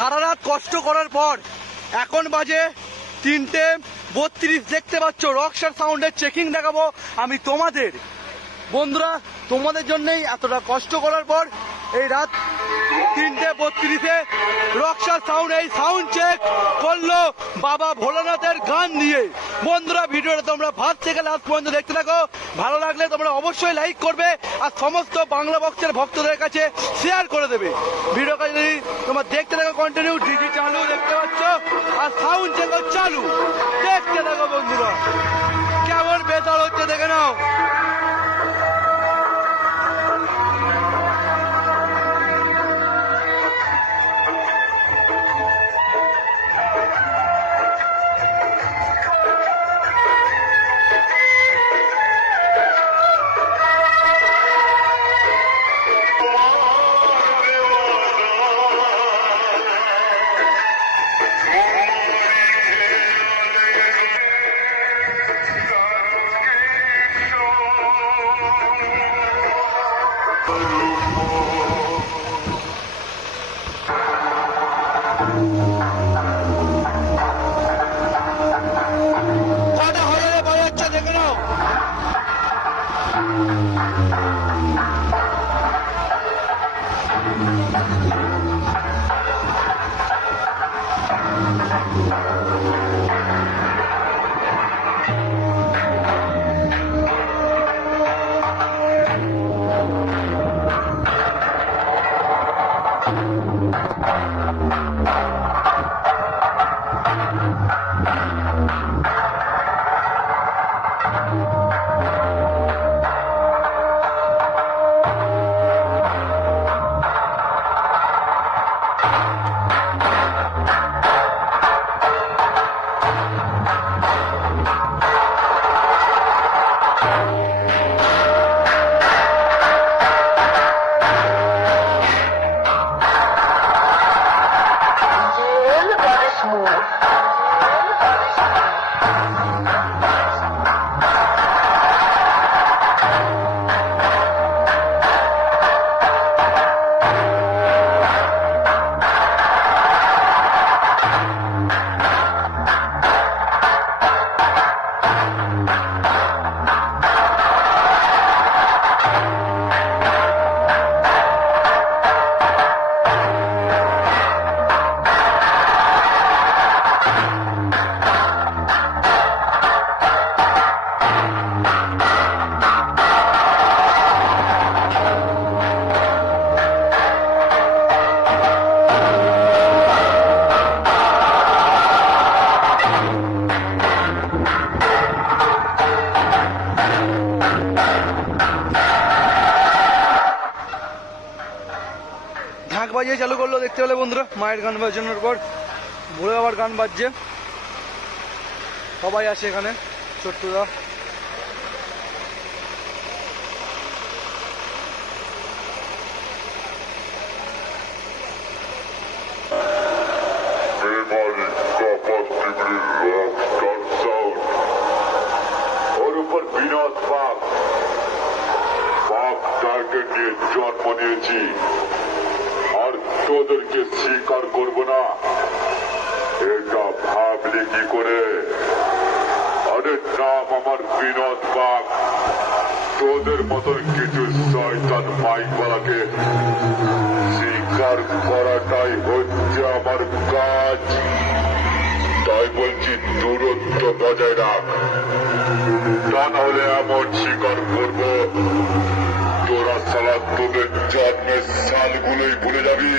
সারা রাত কষ্ট করার পর এখন বাজে 3:32। দেখতে পাচ্ছ রকস্টার সাউন্ডের চেকিং দেখাবো আমি তোমাদের বন্ধুরা, তোমাদের জন্যই এতটা কষ্ট করার পর এই রাত 3:32-এ রকস্টার সাউন্ড এই সাউন্ড চেক করলো বাবা ভোলানাথের গান দিয়ে। বন্ধুরা ভিডিওটা তোমরা ফার্স্ট থেকে লাস্ট পর্যন্ত দেখতে থাকো, ভালো লাগলে তোমরা অবশ্যই লাইক করবে আর সমস্ত বাংলা বক্সের ভক্তদের কাছে শেয়ার করে দেবে। ভিডিওটা যদি তোমরা দেখতে থাকো কন্টিনিউ, ডিজি চালু দেখতে পাচ্ছ আর সাউন্ড চেক চালু, দেখতে থাকো বন্ধুরা কেমন বেতাল হচ্ছে দেখে নাও। কটা হয়ে বাজাচ্ছে দেখে নাও। ঢাক বাজিয়ে চালু করলো দেখতে পেলে বন্ধুরা, মায়ের গান বাজানোর পর ভোলে বাবার গান বাজছে, সবাই আসে এখানে ছোট্টরা। বিনোদ বাগ টার্গেট নিয়ে জন্ম নিয়েছি আর তোদেরকে স্বীকার করব না, এটা ভাবলি কি করে? আরে নাম আমার বিনোদ বাগ, তোদের মতন কিছু শয়তান মাইকওয়ালাকে স্বীকার করাটাই হচ্ছে আমার কাজ। তাই বলছি দূরত্ব বজায় রাখ, তা নাহলে এমন স্বীকার করব তোরা সালা তোদের জন্মের সালগুলোই ভুলে যাবি।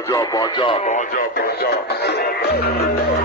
বাজা বাজা বাজা বাজা